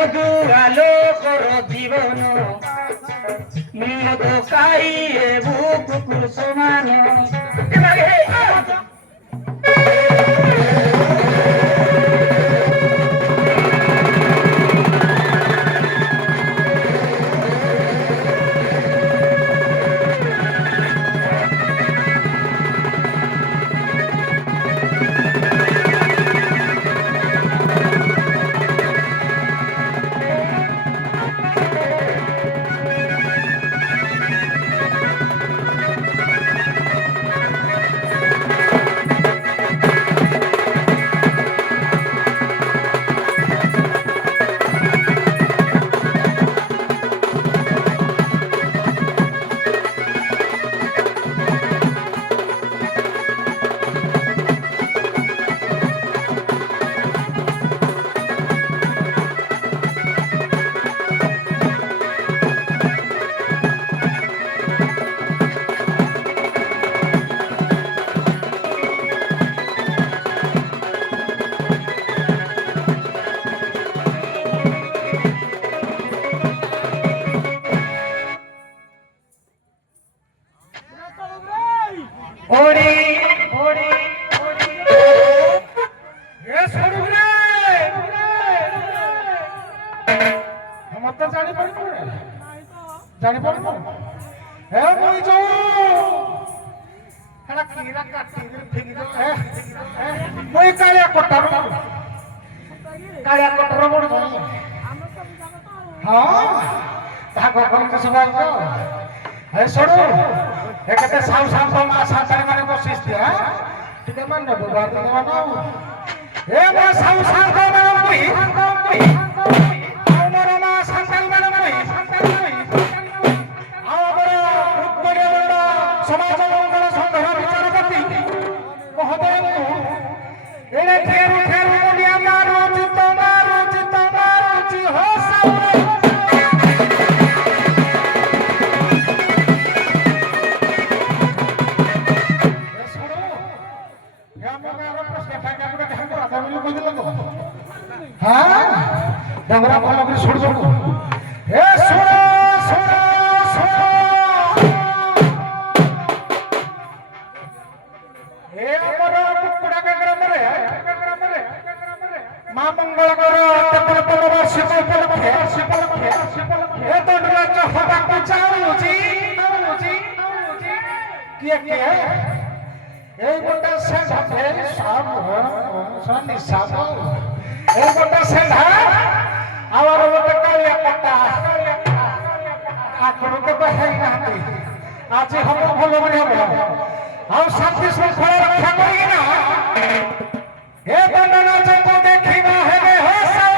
মধু আলোকর জীবন মধু খাইয়ে বুক কুসুমান ওড়ি ওড়ি এ সরুরে আমার তো জানি পারি হে মই যাও হেলা কিরা কাটি ফিরি দে মই কালিয়া কটার বড় হ্যাঁ ভাগ করতে সবাই তো হে সরু একাতে সাউ সাউ তো মা সাতারি মানে বসিস দিয়া ঠিক আছে মান দেব বার দেব না এ মা সাউ সাউ তো মানে কই আমার মা সাতারি মানে আমার উত্তরে বড় সমাজ মঙ্গল সংঘ বিচারপতি মহোদয় এনে ফের বলি আমার রুচি তোমার রুচি হো সাউ हाँ डंगरा वाला भी छोड़ छोड़ ए सुनो ए हमरो कुकुड़ा के ग्राम रे मां मंगल करो तपन पलवर शिपलखे ए तो राज हवा को चाऊजी किए এই গোটা সেধাতে সব সনি সব এই গোটা সেধা আমার গোটা কালিয়া কটা আকড় তো বাহাই নাহি আজ হব ভালো করে হবে আর শান্তি শৃঙ্খলা রক্ষা করি না এ বন্দনা যত দেখিবা হেবে হোসে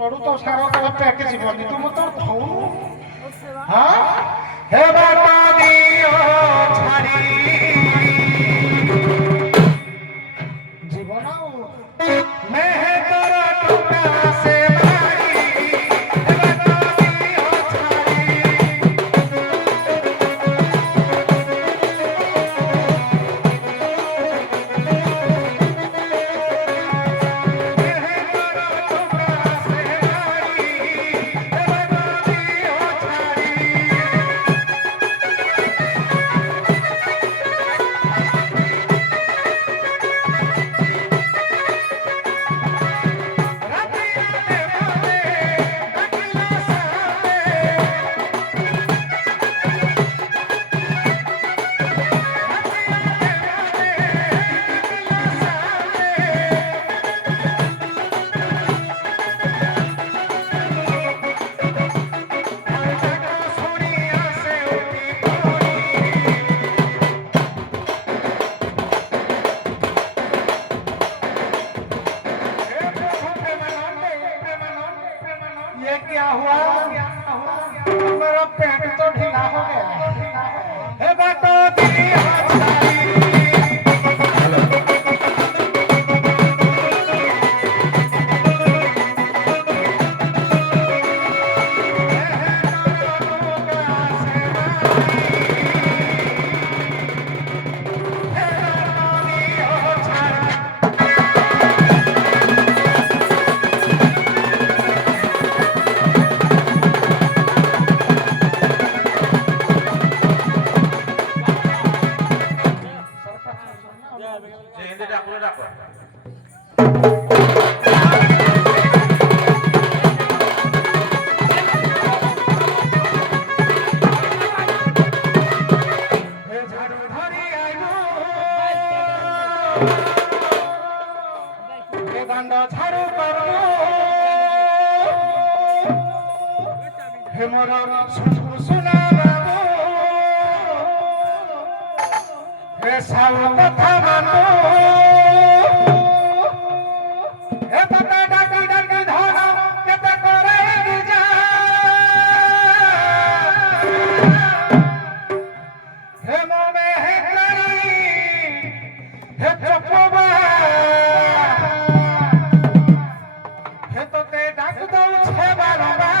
सड़ू तो सारा तो पैकेज बनी तुम तो थौ हां हे बाबा दियो छाड़ी जीवन मैं है तोरा टुकड़ा से হে মোর সুনা বাবু হে সাউ কথা মানো হে তাতে ডাকি ডাকি ধন কেতে করে যা হে মনে হে করি হে চপবা হে তোতে ডাক দউছে বারবার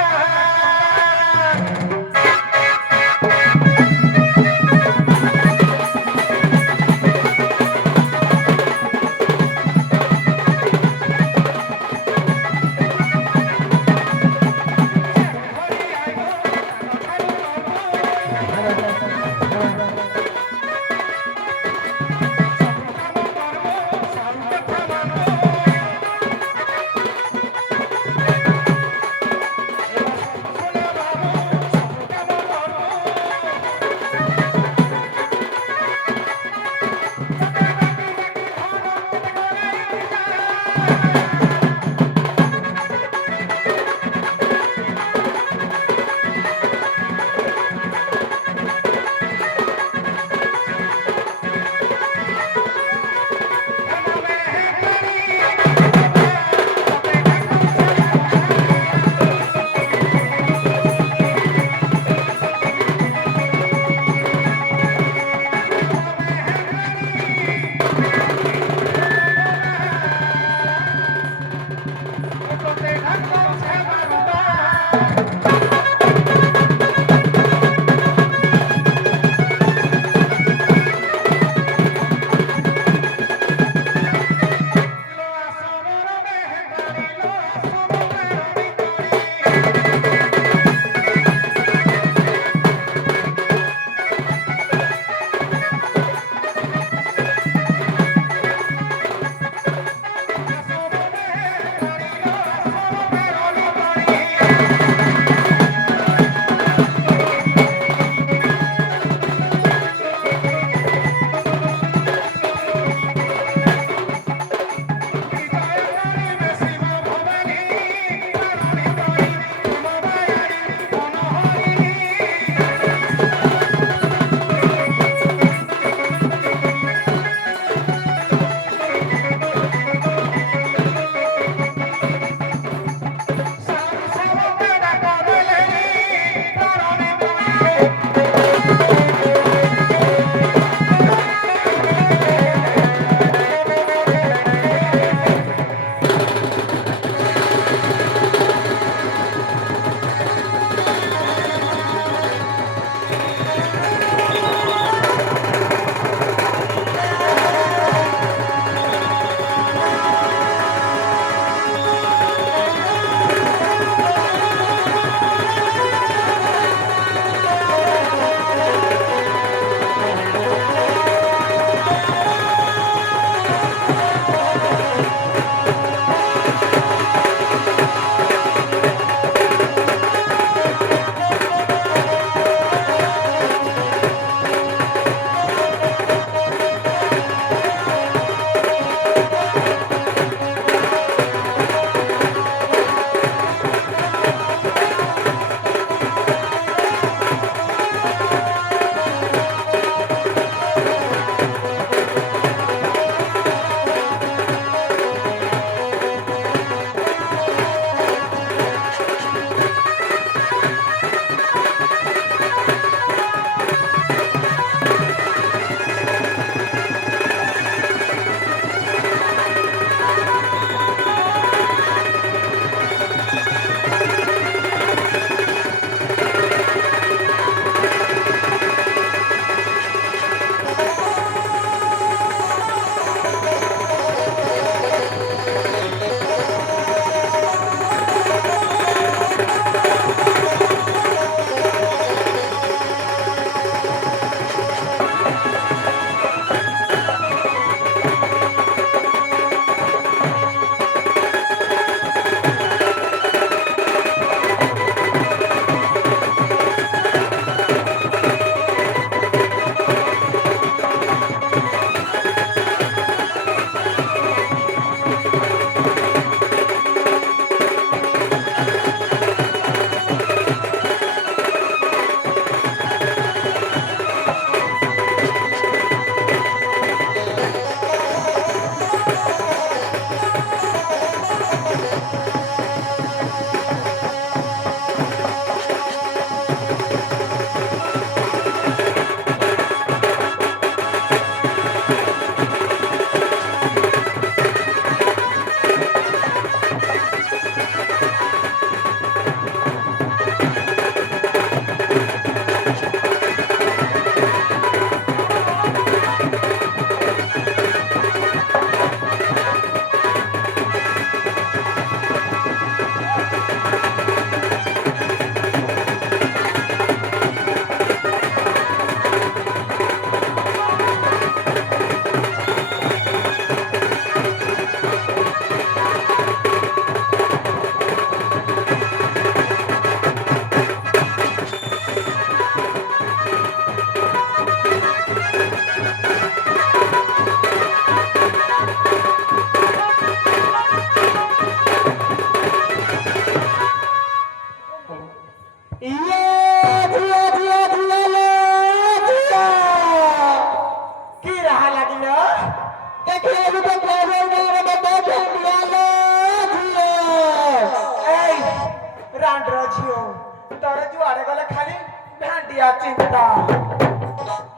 ତୋର ଯୁଆଡେ ଗଲେ ଖାଲି ଭେଣ୍ଡିଆ ଚିନ୍ତା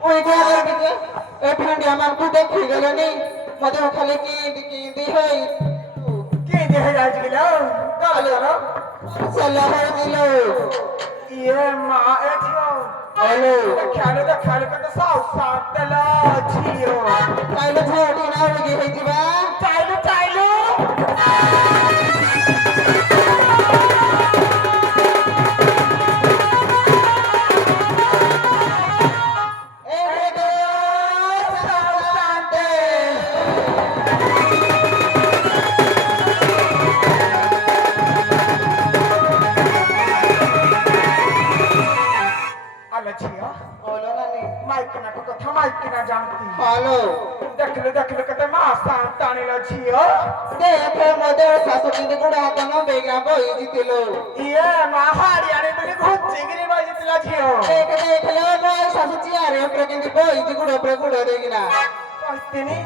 ମୁଇଁ କଣ କରିବି ଯେ ଏ ଭେଣ୍ଡିଆ ମାନଙ୍କୁ ଦେଖି ଗଲେନି ମତେ ଖାଲି କିନ୍ତି ହେଇ କେମିତି ହେଇଯାଇଛି କିଲୋ ଗାଲର ସେଲା ହଉଥିଲ ଇଏ ମା ଏ ଝିଅ ହ୍ୟାଲୋ ଦେଖିଆଲୁ କେତେ ସାଉ ତେଲ ଝିଅ ଚାଇଲେ ଝିଅଟି ନା ରୋଗୀ ହେଇଯିବା ଚାଇଲୁ माइकिना जानती हेलो देखले कते मासा टाणीला झियो देखे मोदे सासु किंदी गुडा तनो बेगा बई जितिलो ये महारी आने बली घुच्ची गिरी बई जितिला झियो देखले मोय सासु चियारे ऊपर किंदी बई जि गुडा ऊपर गुडा देगिना कहतिनी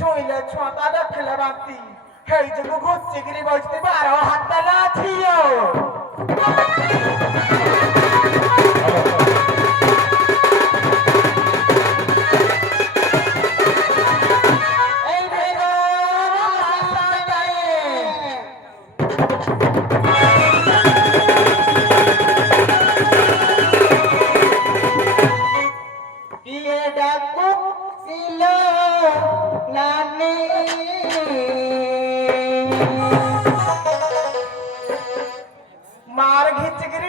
छोइले छुआता देखले बाती हे जगु घुच्ची गिरी बई जिति 12 हातला झियो मार घिच गिरी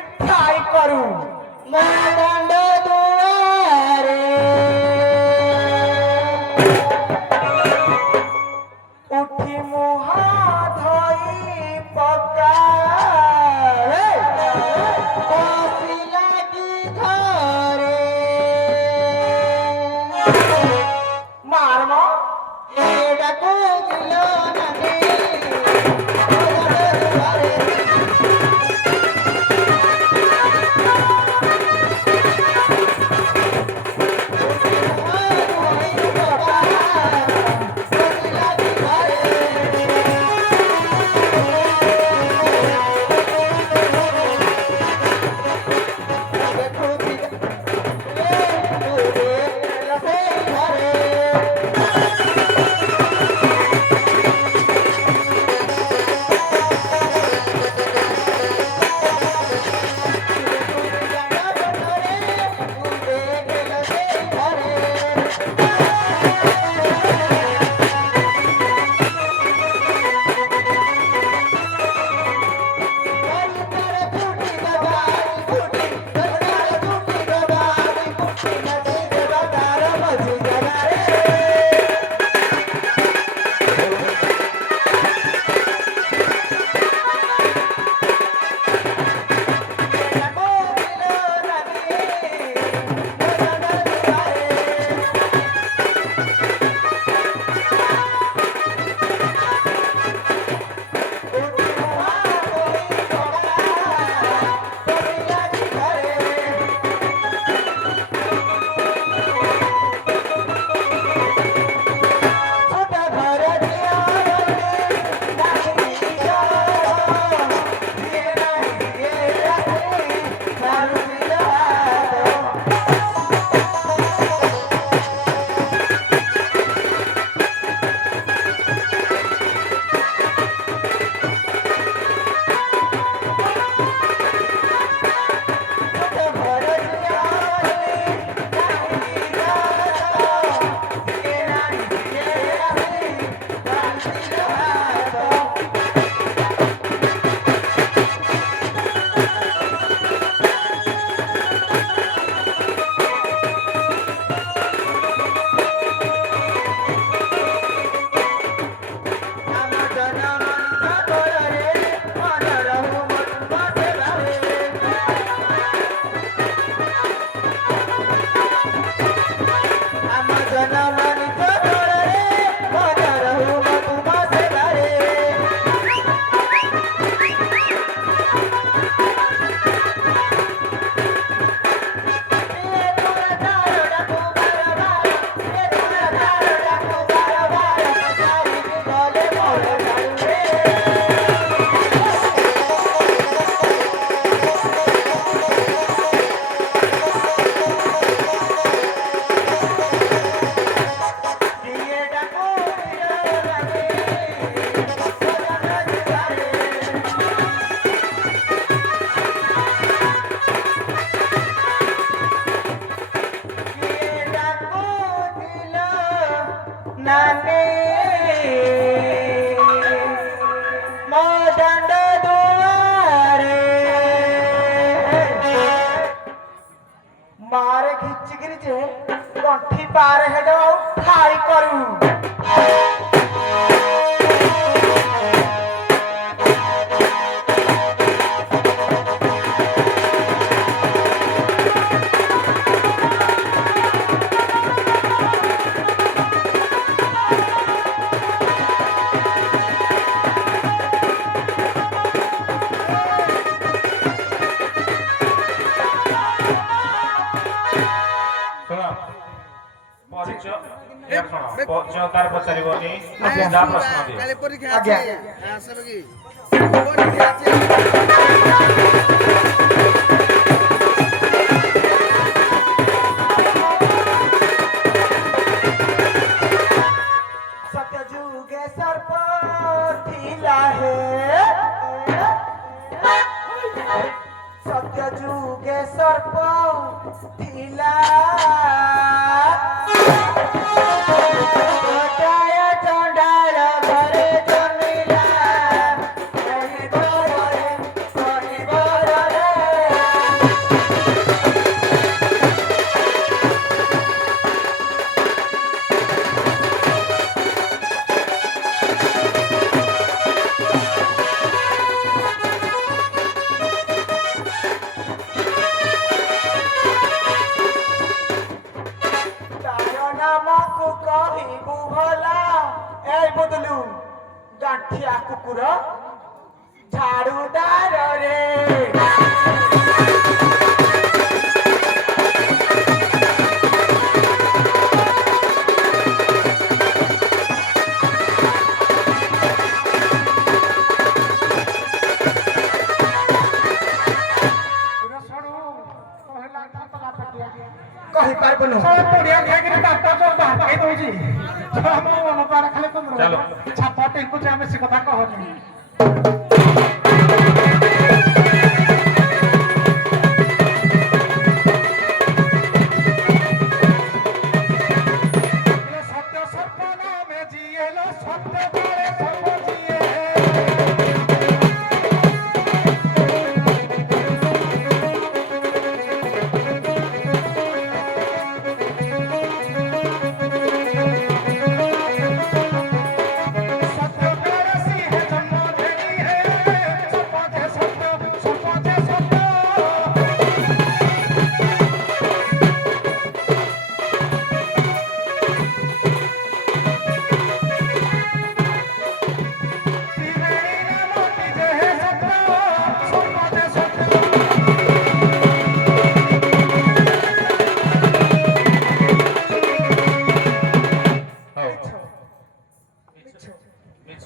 नानी मो दंड दुआरे मारे घिचिकिरी जे गंठी पार हेड ठाई करू तार पचारिबनी जा प्रश्न दे काले परीक्षा आज्ञा। আছে আসবে কি পরীক্ষা আছে सत्य जुगे सर्प थिला हे सत्य जुगे सर्प थिला जटाय चंडाल घरे जमिला कहि बररे तारो नामକୁ କହିବୁ ଭଲା ଏଇ ବଦଲୁ ଗାଣ୍ଠିଆ କୁକୁର ଝାଡୁଦାରରେ କହିପାରିବୁନୁ ପଡ଼ିଆ ଖାଇକିରି ବାପା ଯୋଉ ବାହାଇ ଦଉଛି ଆମ ମନ ପାର ଖାଲି ଚାଲ। ଛାପ ଟେଙ୍କୁଛି ଆମେ ସେ କଥା କହନି ସତ୍ୟ ସତ୍ୟ ନାମେ ଯିଏ ଲୋ ସତ୍ୟ ବଳେ ସର୍ବ ଯିଏ सत्य मेरे सिंह जन्म देनी है सपने सत्य त्रिवेणी ने मोती जे है सत्य सत्य मिछ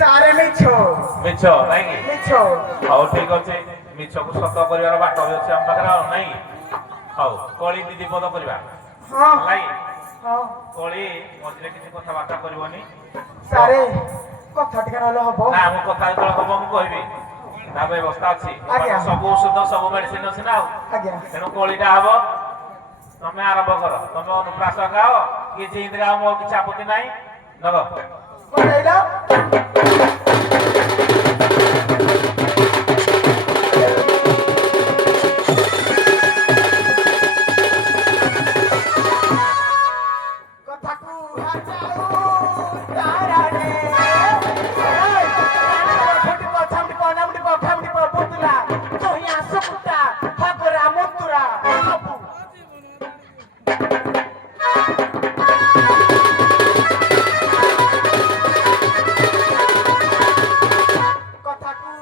ସାରେ ମିଛ मिछ नाइ कि ମିଛ ହଉ ଠିକ ଅଛି ମିଛକୁ ସତ କରିବାର ବାଟ ବି ଅଛି ଆମ ପାଖରେ ଆଉ ନାଇଁ ହଉ କଳି ଦିଦି ପଦ କରିବା ହଁ ନାଇଁ ହଁ କଳି ମଝିରେ କିଛି କଥାବାର୍ତ୍ତା କରିବନି ସାରେ କଥା ଟିକେ ନହେଲେ ହବ ନା ମୁଁ କଥା ଯେତେବେଳେ ହବ ମୁଁ କହିବି ତା ବ୍ୟବସ୍ଥା ଅଛି ଆଜ୍ଞା। ସବୁ ଔଷଧ ସବୁ ମେଡିସିନ ଅଛି ନା ଆଉ ଆଜ୍ଞା ତେଣୁ କଳିଟା ହବ ତମେ ଆରମ୍ଭ କର ତମେ ଅନୁପ୍ରାସ ଗାଅ କି ଜିନ୍ଦ ଗାଅ ମୋ କିଛି ଆପତ୍ତି ନାହିଁ ନବ କହିଲ କଥାକୁ ହାଚାଉ ତାରାନେ ଫୁଟିବ ଛାମଟିବ ନାମଟିବ ଫାମଟିବ ବୁତୁଲା ତୋହି ଆସ ପୁଟା ହାଗରା ମୁତୁରା ସବୁ କଥାକୁ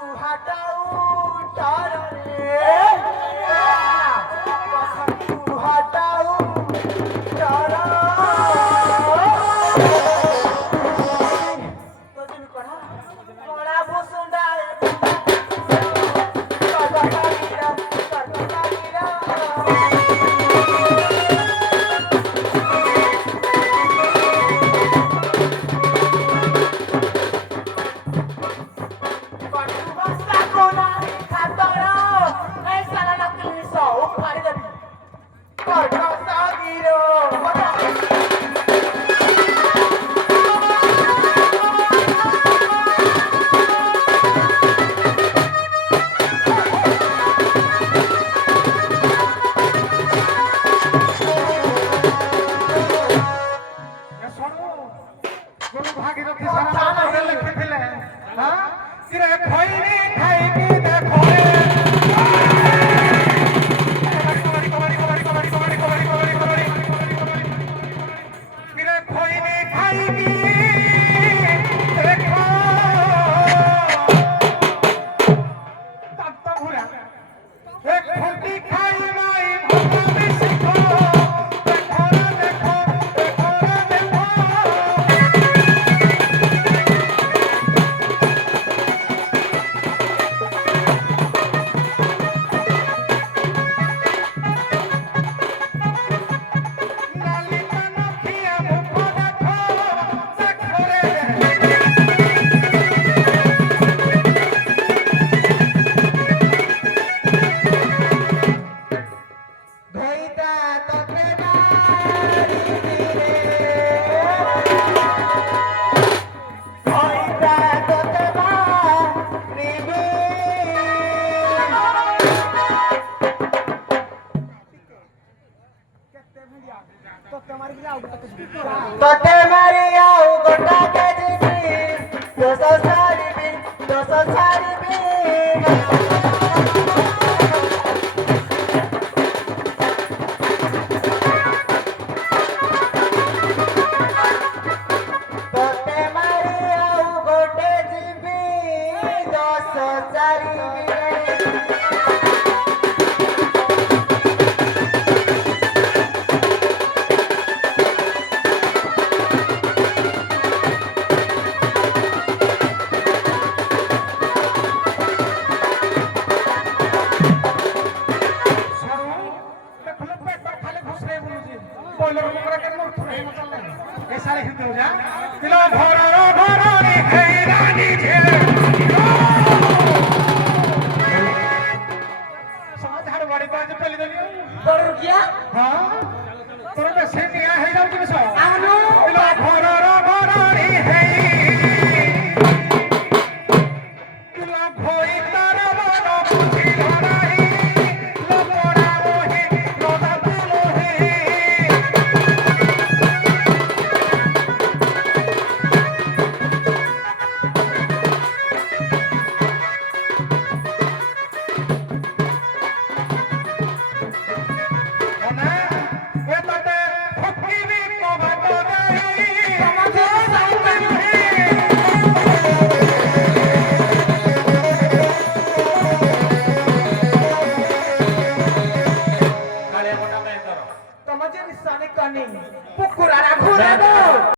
होइता तोते मारिबी रे होइता तोते मारिबी तोते मारी आउ गोटा के जीबी दोस सारिबी तोते मारी आउ गोटे जीबी दोस सारिबी समाज हाड़ बड़ी बाज पहले देनी बड़ क्या हाँ